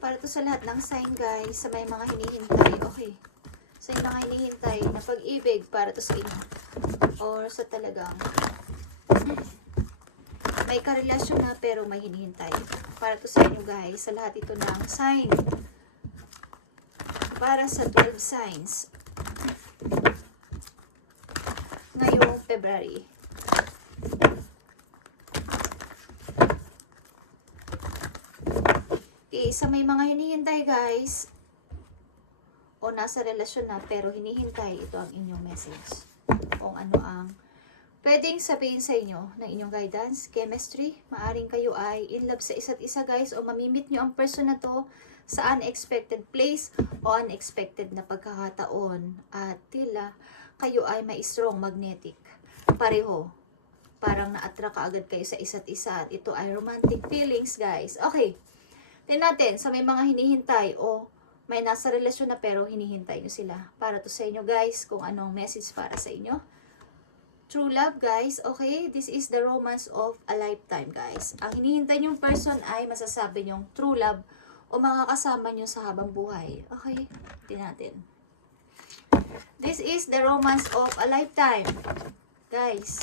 Para to sa lahat ng sign, guys, sa may mga hinihintay. Okay. Sa mga hinihintay na pag-ibig para to sa inyo. Or sa talagang may karelasyon na pero may hinihintay. Para to sa inyo, guys. Sa lahat ito ng sign. Para sa 12 signs. Ngayong February. Okay, sa may mga hinihintay, guys, o nasa relasyon na pero hinihintay, ito ang inyong message. Kung ano ang pwedeng sabihin sa inyo ng inyong guidance, chemistry, maaring kayo ay in love sa isa't isa, guys, o mamimit nyo ang person na to sa unexpected place o unexpected na pagkakataon. At tila, kayo ay may strong magnetic. Pareho. Parang na-attract agad kayo sa isa't isa. At ito ay romantic feelings, guys. Okay. Tingnan natin sa may mga hinihintay o may nasa relasyon na pero hinihintay nyo sila. Para to sa inyo, guys, kung anong message para sa inyo. True love, guys. Okay, this is the romance of a lifetime, guys. Ang hinihintay nyong person ay masasabi nyong true love o makakasama nyo sa habang buhay. Okay, tingnan natin. This is the romance of a lifetime, guys.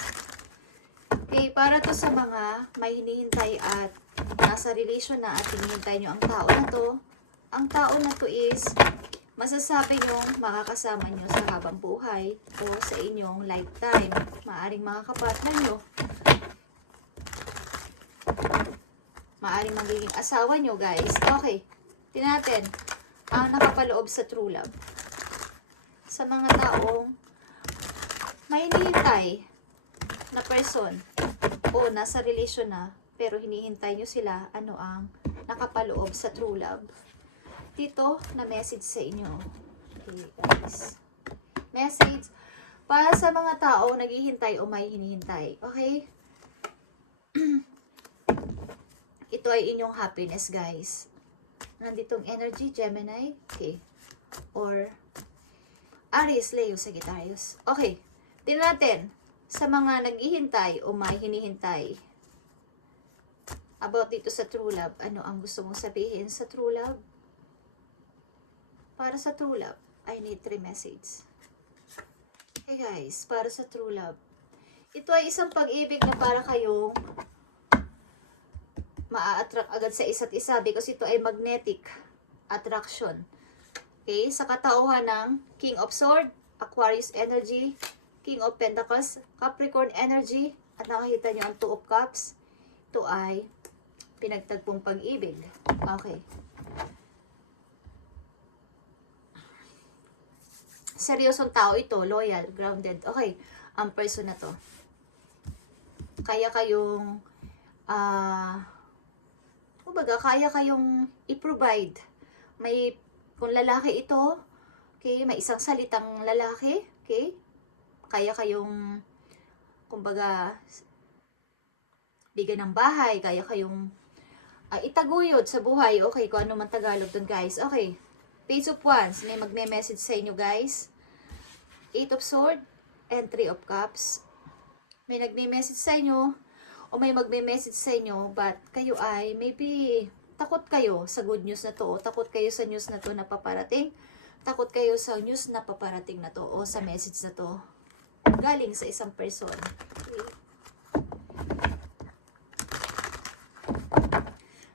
Okay, para to sa mga may hinihintay at nasa relation na at hinihintay nyo ang tao na to. Ang tao na to is masasabi nyo makakasama nyo sa habang buhay o sa inyong lifetime. Maaring mga kapatner nyo. Maaring magiging asawa nyo, guys. Okay, tingnan natin ang nakapaloob sa true love. Sa mga taong may hinihintay na person o nasa relation na pero hinihintay nyo sila, ano ang nakapaloob sa true love. Dito na message sa inyo. Okay, guys. Message para sa mga tao naghihintay o may hinihintay. Okay? Ito ay inyong happiness, guys. Nanditong energy, Gemini. Okay. Or Aries, Leo, Sagittarius. Okay. Tingnan natin sa mga naghihintay o may hinihintay. About dito sa true love, ano ang gusto mong sabihin sa true love? Para sa true love, I need 3 messages. Okay, guys, para sa true love. Ito ay isang pag-ibig na para kayong maa-attract agad sa isa't isa because ito ay magnetic attraction. Okay, sa katauhan ng King of Swords, Aquarius energy, King of Pentacles, Capricorn energy, at nakakita nyo ang 2 of Cups. Ito ay pinagtagpong pag-ibig. Okay. Seryosong tao ito, loyal, grounded. Okay, ang person na to. Kaya kayong, kaya kayong i-provide. May, kung lalaki ito, okay, may isang salitang lalaki, okay, kaya kayong, kumbaga, bigyan ng bahay, kaya kayong itaguyod sa buhay. Okay, kung ano man Tagalog dun, guys. Okay, Page of Wands, may magme-message sa inyo, guys. 8 of Swords and 3 of Cups. May nagme-message sa inyo o may magme-message sa inyo but kayo ay maybe takot kayo sa good news na to o takot kayo sa news na to na paparating. Takot kayo sa news na paparating na to o sa message na to galing sa isang person. Okay.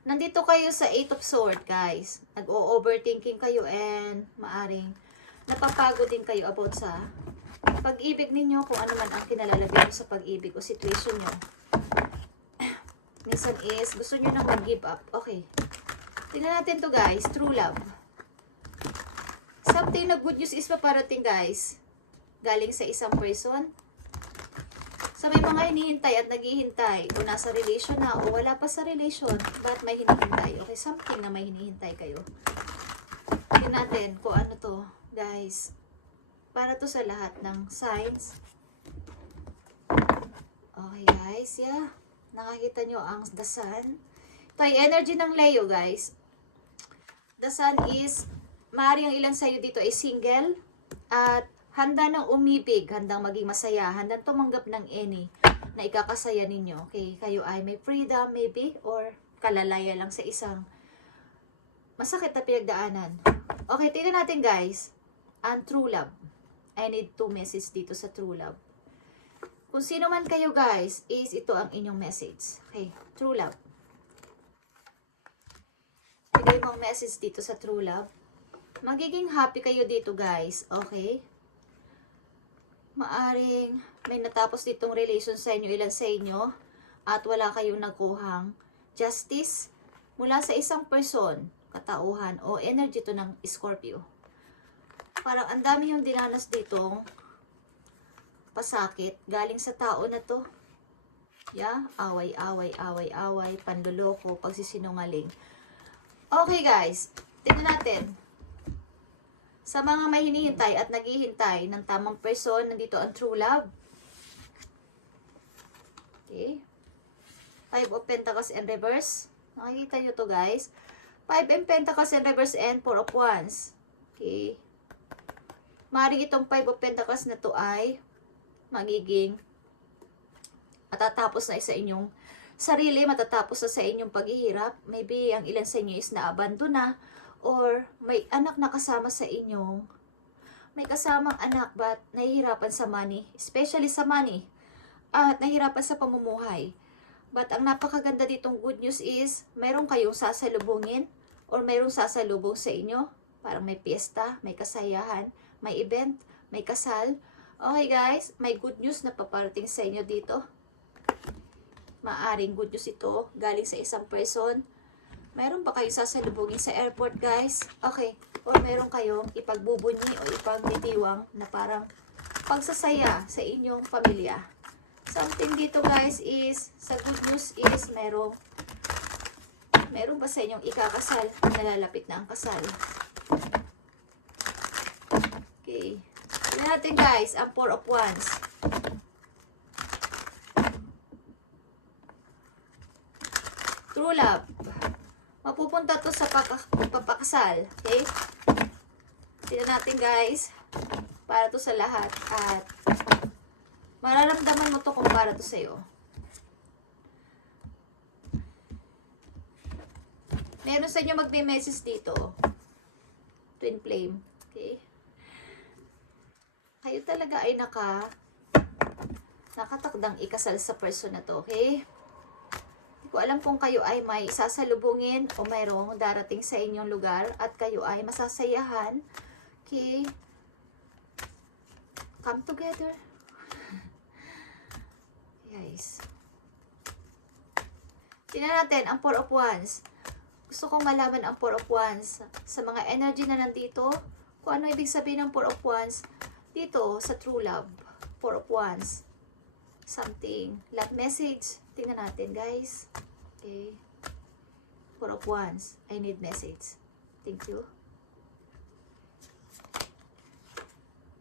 Nandito kayo sa 8 of Swords, guys. Nag-o-overthinking kayo and maaring napapagod din kayo about sa pag-ibig ninyo, kung ano man ang kinalalagay nyo sa pag-ibig o situation nyo. Minsan is, gusto nyo nang mag-give up. Okay. Tingnan natin to, guys. True love. Something na good news is paparating, guys. Galing sa isang person. Sa may mga hinihintay at naghihintay o nasa relation na o wala pa sa relation, but may hinihintay. Okay, something na may hinihintay kayo. Tingnan natin kung ano to, guys. Para to sa lahat ng signs. Okay, guys. Yeah. Nakakita nyo ang the sun. Ito ay energy ng Leo, guys. The sun is, maaari ang ilan sa'yo dito ay single at handa ng umibig, handang maging masaya, handang tumanggap ng any na ikakasaya ninyo. Okay, kayo ay may freedom maybe or kalalaya lang sa isang masakit na pinagdaanan. Okay, tingnan natin guys. Ang true love. I need 2 message dito sa true love. Kung sino man kayo guys, is ito ang inyong message. Okay, true love. Bigay mong message dito sa true love. Magiging happy kayo dito guys. Okay? Maaring may natapos ditong relation sa inyo, ilan sa inyo, at wala kayong nakuhang justice mula sa isang person, katauhan, o energy to ng Scorpio. Parang ang dami yung dinanas ditong pasakit galing sa tao na to. Yeah, away, panluloko, pagsisinungaling. Okay guys, tignan natin. Sa mga may hinihintay at naghihintay ng tamang person, nandito ang true love. Okay. 5 of Pentacles in reverse. Nakikita nyo to guys. 5 of Pentacles in reverse and 4 of Wands. Okay. Maaaring itong 5 of Pentacles na to ay magiging matatapos na sa inyong sarili, matatapos na sa inyong paghihirap. Maybe ang ilan sa inyo is naabandon na, or may anak na kasama sa inyong, may kasamang anak but nahihirapan sa money, especially sa money, at nahihirapan sa pamumuhay. But ang napakaganda ditong good news is, mayroon kayong sasalubungin or mayroong sasalubong sa inyo. Parang may piyesta, may kasayahan, may event, may kasal. Okay guys, may good news na paparating sa inyo dito. Maaring good news ito, galing sa isang person. Mayroon ba kayong sasalubungin sa airport guys? Okay. Or mayroon kayong ipagbubunyi o ipagditiwang na parang pagsasaya sa inyong pamilya. Something dito guys is, sa good news is, meron ba sa inyong ikakasal? Nalalapit na ang kasal. Okay. Tignan natin guys, ang 4 of Wands. True love. Mapupunta to sa pagpapakasal. Okay? Tignan natin guys. Para to sa lahat. At mararamdaman mo to kung para to sa'yo. Meron sa inyo magme-message dito. Twin flame. Okay? Kayo talaga ay nakatakdang ikasal sa person na to. Okay? Ko alam kung kayo ay may sasalubungin o mayroong darating sa inyong lugar at kayo ay masasayahan. Okay? Come together. Guys. Tingnan natin ang 4 of Wands. Gusto kong malaman ang 4 of Wands. Sa mga energy na nandito, kung ano ibig sabihin ng 4 of Wands dito sa true love. 4 of Wands. Something. Love message. Tingnan natin guys. Okay. 4 of Wands. I need message. Thank you.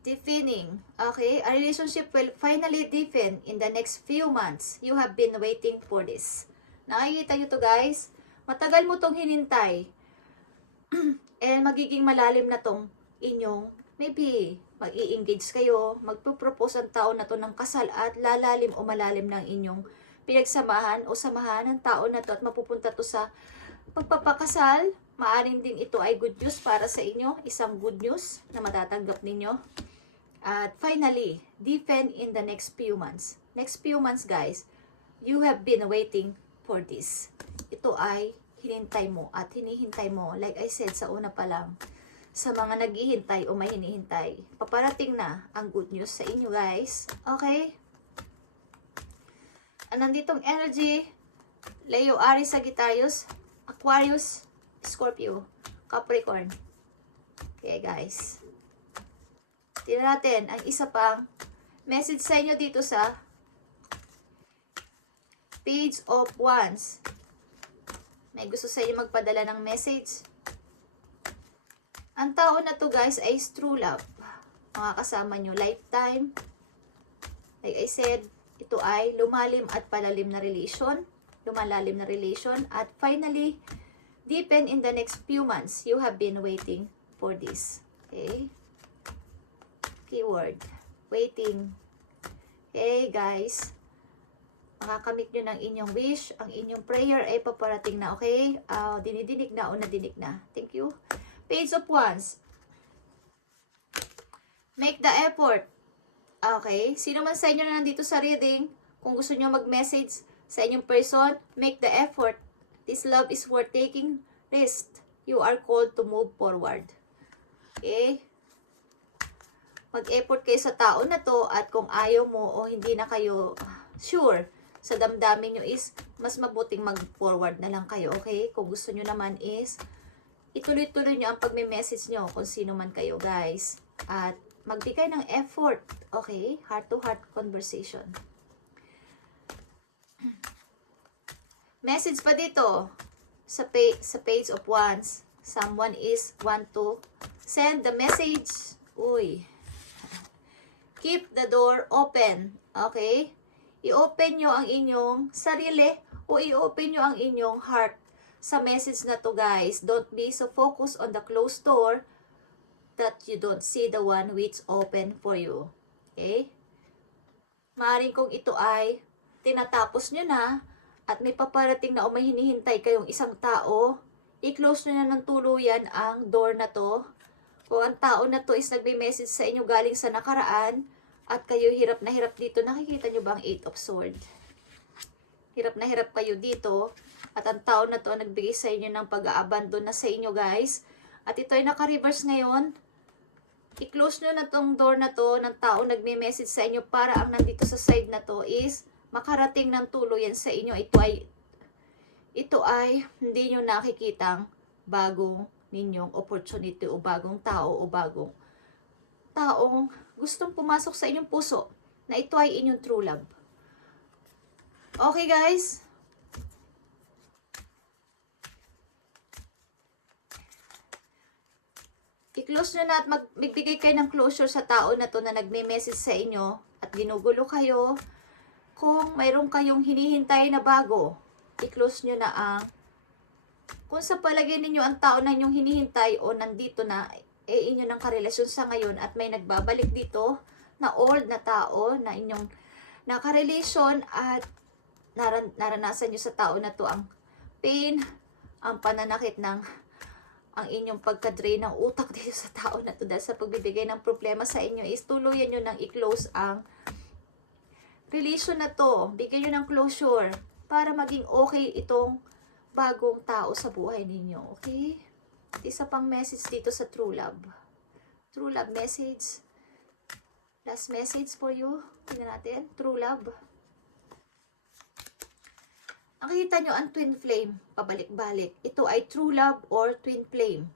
Deepening. Okay. A relationship will finally deepen in the next few months. You have been waiting for this. Nakikita nyo to guys. Matagal mo tong hinintay. And magiging malalim na tong inyong, maybe mag-i-engage kayo, magpo-propose ang tao na to ng kasal at lalalim o malalim ng inyong pinagsamahan o samahan ng tao na to at mapupunta to sa pagpapakasal. Maaring din ito ay good news para sa inyo, isang good news na matatanggap ninyo. At finally, deepen in the next few months. Next few months guys, you have been waiting for this. Ito ay hinintay mo at hinihintay mo, like I said sa una pa lang. Sa mga naghihintay o may hinihintay, paparating na ang good news sa inyo guys. Okay? Nanditong energy, Leo, Aries, Sagittarius, Aquarius, Scorpio, Capricorn. Okay guys. Tignan natin ang isa pang message sa inyo dito sa Page of Wands. May gusto sa inyo magpadala ng message. Ang tao na to guys ay true love. Mga kasama nyo lifetime. Like I said, ito ay lumalim at palalim na relation. Lumalalim na relation. At finally, deepen in the next few months. You have been waiting for this. Okay? Keyword. Waiting. Okay guys. Makakamit nyo ng inyong wish. Ang inyong prayer ay paparating na, okay? Dinidinig na o nadinig na. Thank you. Page of Wands. Make the effort. Okay? Sino man sa inyo na nandito sa reading, kung gusto nyo mag-message sa inyong person, make the effort. This love is worth taking risk. You are called to move forward. Okay? Mag-effort kayo sa tao na to at kung ayaw mo o hindi na kayo sure sa damdamin nyo is mas mabuting mag-forward na lang kayo, okay? Kung gusto nyo naman is ituloy-tuloy nyo ang pagme-message nyo kung sino man kayo, guys. At magbigay ng effort, okay? Heart-to-heart conversation. Message pa dito sa page of Wands. Someone is want to send the message. Uy. Keep the door open, okay? I-open nyo ang inyong sarili o i-open nyo ang inyong heart sa message na to, guys. Don't be so focused on the closed door that you don't see the one which open for you. Okay? Maaaring kung ito ay tinatapos nyo na at may paparating na o may hinihintay kayong isang tao, i-close nyo na ng tuluyan ang door na to. Kung ang tao na to is nagbe-message sa inyo galing sa nakaraan, at kayo hirap na hirap dito, nakikita nyo ba ang 8 of Swords? Hirap na hirap kayo dito, at ang tao na to nagbigay sa inyo ng pag-aabandon na sa inyo, guys. At ito ay naka-reverse ngayon. I-close nyo na tong door na to ng tao nagme-message sa inyo para ang nandito sa side na to is makarating ng tuluyan sa inyo. Ito ay hindi nyo nakikitang bagong ninyong opportunity o bagong tao o bagong taong gustong pumasok sa inyong puso na ito ay inyong true love. Okay, guys? I-close nyo na at magbigay kayo ng closure sa tao na to na nagme-message sa inyo at ginugulo kayo. Kung mayroon kayong hinihintay na bago, i-close nyo na ang kung sa palagay ninyo ang tao na inyong hinihintay o nandito na inyo ng karelasyon sa ngayon at may nagbabalik dito na old na tao na inyong nakarelasyon at naranasan nyo sa tao na to ang pain, ang pananakit ng ang inyong pagka-drain ng utak dito sa tao na to dahil sa pagbibigay ng problema sa inyo is tuluyan nyo nang i-close ang relation na to. Bigyan nyo ng closure para maging okay itong bagong tao sa buhay ninyo. Okay? Isa pang message dito sa true love. True love message. Last message for you. Tingnan natin. True love. Ang kita nyo ang twin flame. Pabalik-balik. Ito ay true love or twin flame.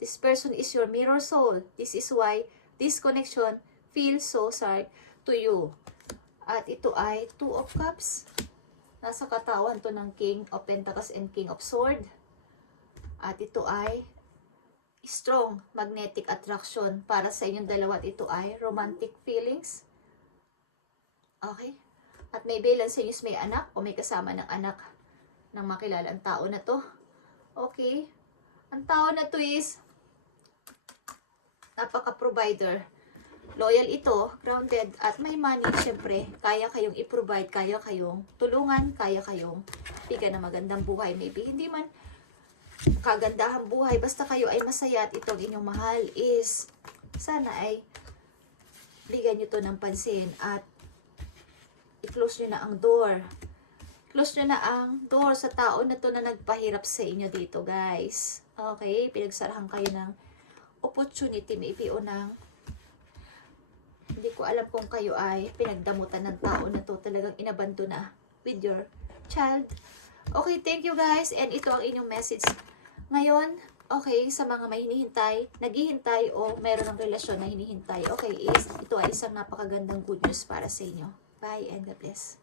This person is your mirror soul. This is why this connection feels so sad to you. At ito ay Two of Cups. Nasa katawan to ng King of Pentacles and King of Swords. At ito ay strong magnetic attraction para sa inyong dalawa. At ito ay romantic feelings. Okay? At may balance sa inyo may anak o may kasama ng anak ng makilalang tao na to. Okay? Ang tao na to is napaka-provider. Loyal ito, grounded, at may money, syempre, kaya kayong i-provide, kaya kayong tulungan, kaya kayong bigyan ng magandang buhay. Maybe hindi man kagandahang buhay, basta kayo ay masaya at itong inyong mahal is sana ay bigyan nyo to ng pansin at i-close nyo na ang door. Close nyo na ang door sa tao na to na nagpahirap sa inyo dito, guys. Okay? Pinagsarahan kayo ng opportunity, maybe o ng hindi ko alam kung kayo ay pinagdamutan ng tao na to talagang inabando na with your child. Okay, thank you guys. And ito ang inyong message. Ngayon, okay, sa mga may hinihintay, naghihintay o meron ng relasyon na hinihintay, okay, ito ay isang napakagandang good news para sa inyo. Bye and God bless.